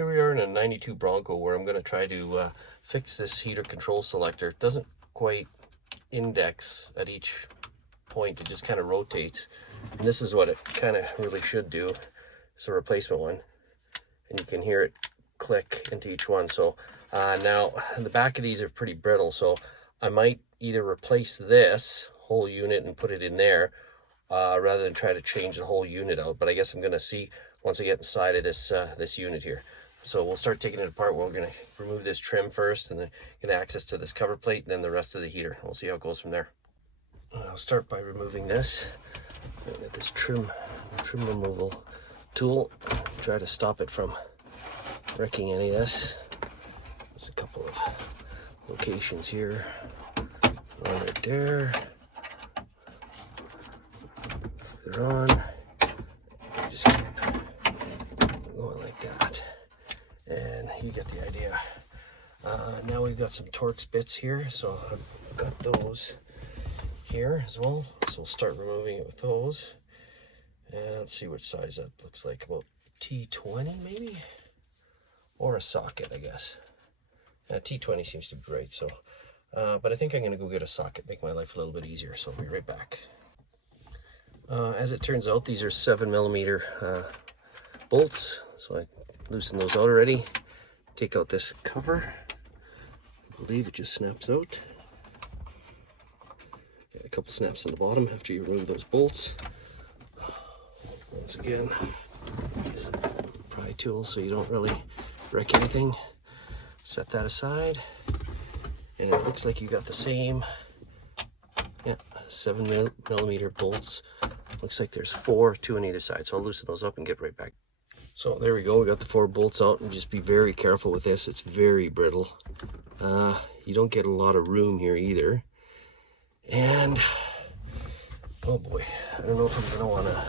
Here we are in a 92 Bronco where I'm going to try to fix this heater control selector. It doesn't quite index at each point, it just kind of rotates. And this is what it kind of really should do. It's a replacement one. And you can hear it click into each one. So now the back of these are pretty brittle, so I might either replace this whole unit and put it in there rather than try to change the whole unit out. But I guess I'm going to see once I get inside of this this unit here. So we'll start taking it apart. We're going to remove this trim first and then get access to this cover plate and then the rest of the heater. We'll see how it goes from there. I'll start by removing this. Get this trim removal tool. Try to stop it from wrecking any of this. There's a couple of locations here. One right there. Further on. Just keep going like that. And you get the idea. Now we've got some Torx bits here, so I've got those here as well. So we'll start removing it with those. And let's see what size that looks like. About T20 maybe? Or a socket, I guess. T20 seems to be right, so. But I think I'm going to go get a socket, make my life a little bit easier, so I'll be right back. As it turns out, these are 7mm bolts, so I loosen those out already. Take out this cover. I believe it just snaps out. Got a couple snaps on the bottom after you remove those bolts. Once again, use a pry tool so you don't really wreck anything. Set that aside. And it looks like you got the same 7mm bolts. Looks like there's 4, 2 on either side. So I'll loosen those up and get right back. So there we go, we got the 4 bolts out, and just be very careful with this. It's very brittle. You don't get a lot of room here either. And, oh boy, I don't know if I'm gonna wanna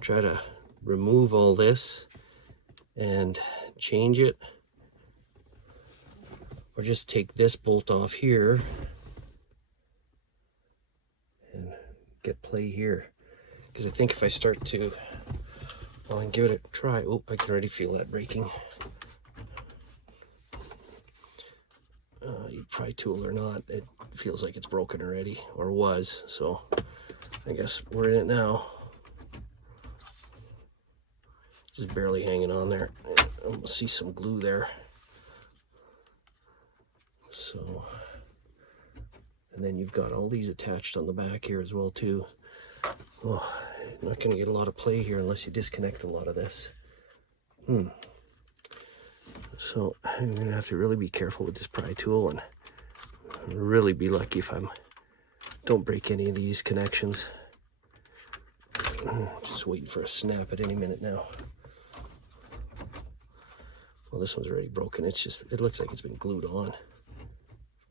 try to remove all this and change it, or just take this bolt off here and get play here. Because I think if I start to, well, and give it a try. Oh, I can already feel that breaking. You pry tool or not, it feels like it's broken already, or was. So I guess we're in it now. Just barely hanging on there. I almost see some glue there. So, and then you've got all these attached on the back here as well too. Oh, you're not going to get a lot of play here unless you disconnect a lot of this. So I'm going to have to really be careful with this pry tool and really be lucky if I don't break any of these connections. Just waiting for a snap at any minute now. Well, this one's already broken. It's just, it looks like it's been glued on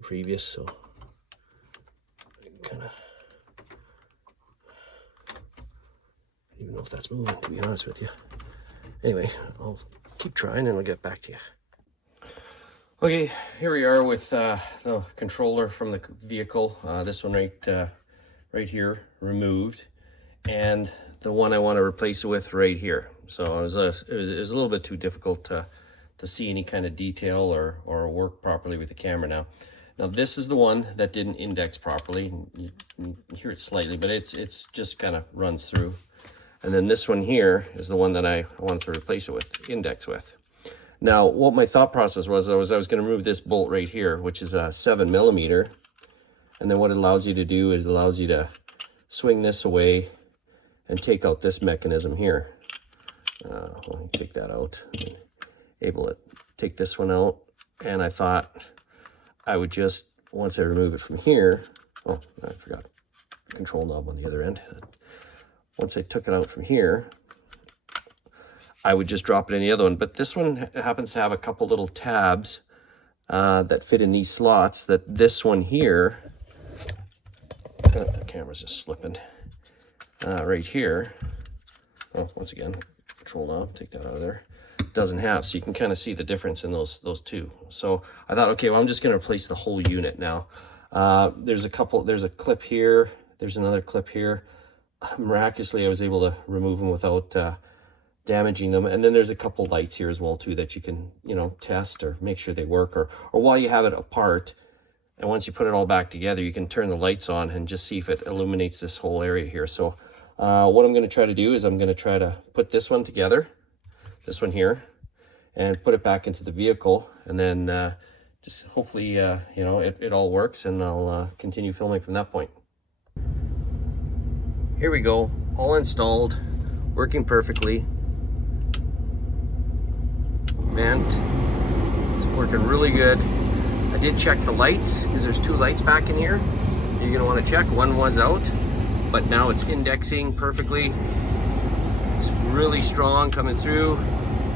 previous, so kind of, I don't even know if that's moving, to be honest with you. Anyway, I'll keep trying and I'll get back to you. Okay, here we are with the controller from the vehicle. This one right here removed, and the one I want to replace it with right here. So it was a little bit too difficult to see any kind of detail or work properly with the camera now. Now this is the one that didn't index properly. You hear it slightly, but it's just kind of runs through. And then this one here is the one that I wanted to replace it with, index with. Now, what my thought process was I was going to remove this bolt right here, which is a 7mm. And then what it allows you to do is it allows you to swing this away and take out this mechanism here. Well, take that out. Able to take this one out. And I thought I would just, once I remove it from here, oh, I forgot control knob on the other end. Once I took it out from here, I would just drop it in the other one. But this one happens to have a couple little tabs that fit in these slots that this one here, the camera's just slipping, right here, oh, once again, control knob, take that out of there, doesn't have. So you can kind of see the difference in those two. So I thought, okay, well, I'm just going to replace the whole unit now. There's a clip here, there's another clip here. Miraculously, I was able to remove them without damaging them. And then there's a couple lights here as well too that you can, you know, test or make sure they work, or while you have it apart, and once you put it all back together, you can turn the lights on and just see if it illuminates this whole area here. So what I'm going to try to do is I'm going to try to put this one together, this one here, and put it back into the vehicle, and then just hopefully you know, it all works, and I'll continue filming from that point. Here we go, all installed, working perfectly. Vent, it's working really good. I did check the lights, because there's 2 lights back in here. You're gonna want to check. One was out, but now it's indexing perfectly. It's really strong coming through,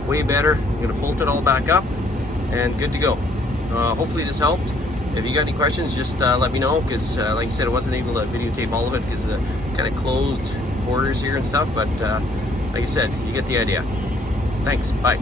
way better. I'm gonna bolt it all back up and good to go. Hopefully this helped. If you got any questions, just let me know, because like I said, I wasn't able to videotape all of it because the kind of closed quarters here and stuff, but like I said, you get the idea. Thanks, bye.